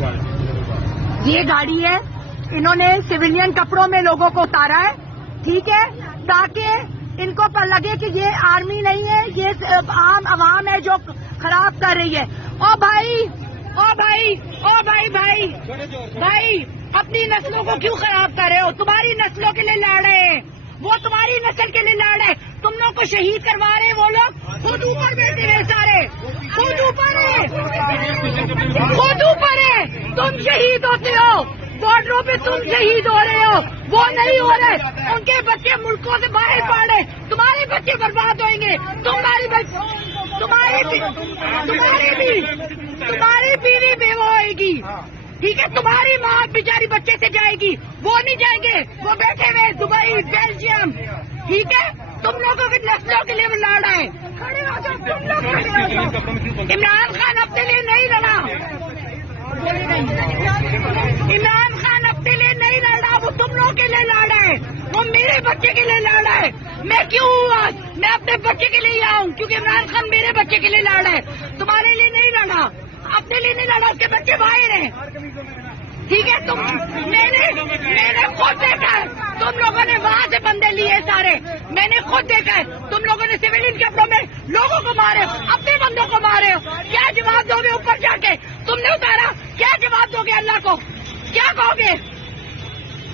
یہ گاڑی ہے، انہوں نے سویلین کپڑوں میں لوگوں کو اتارا ہے، ٹھیک ہے، تاکہ ان کو لگے کہ یہ آرمی نہیں ہے، یہ عام عوام ہے جو خراب کر رہی ہے۔ او بھائی اپنی نسلوں کو کیوں خراب کر رہے ہو؟ تمہاری نسلوں کے لیے لڑ رہے ہیں، وہ تمہاری نسل کے لیے لڑ رہے ہیں، تم لوگ کو شہید کروا رہے ہیں، وہ لوگ خود اوپر بیٹھے ہیں، سارے خود اوپر ہے، تم شہید ہوتے ہو، بارڈروں پہ تم شہید ہو رہے ہو، وہ نہیں ہو رہے، ان کے بچے ملکوں سے باہر پڑ رہے، تمہارے بچے برباد ہوئیں گے، تمہاری بیوی بیوہ ہوئے گی، ٹھیک ہے، تمہاری ماں بیچاری بچے سے جائے گی، وہ نہیں جائیں گے، وہ بیٹھے ہوئے دبئی بیلجیم، ٹھیک ہے، تم لوگوں کی نسلوں کے لیے وہ لڑ رہے ہیں، کھڑے ہو جاؤ، تم لوگ کھڑے ہو جاؤ۔ عمران خان اپنے لیے نہیں لڑا، عمران خان اپنے لیے نہیں لڑا، وہ تم لوگوں کے لیے لڑ رہا ہے، وہ میرے بچے کے لیے لڑ رہا ہے۔ میں کیوں ہوا؟ میں اپنے بچے کے لیے آؤں کیونکہ عمران خان میرے بچے کے لیے لڑ رہا ہے، تمہارے لیے نہیں لڑا، اپنے لیے نہیں لڑا، اس کے بچے باہر ہیں، ٹھیک ہے، میں نے خود دیکھا ہے، تم لوگوں نے وہاں سے بندے لیے سارے، میں نے خود دیکھا ہے، تم لوگوں نے سویلین کپڑوں میں لوگوں کو مارے، اپنے بندوں کو مارے، کیا جواب دو گے اوپر جا کے؟ تم نے اتارا، کیا جواب دو گے اللہ کو؟ کیا کہو گے؟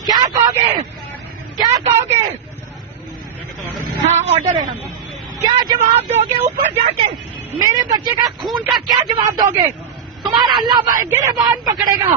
کیا کہو گے؟ کیا کہو گے؟ ہاں آرڈر ہے ہمیں، کیا جواب دو گے اوپر جا کے؟ میرے بچے کا خون کا کیا جواب دو گے؟ تمہارا اللہ گربان پکڑے گا۔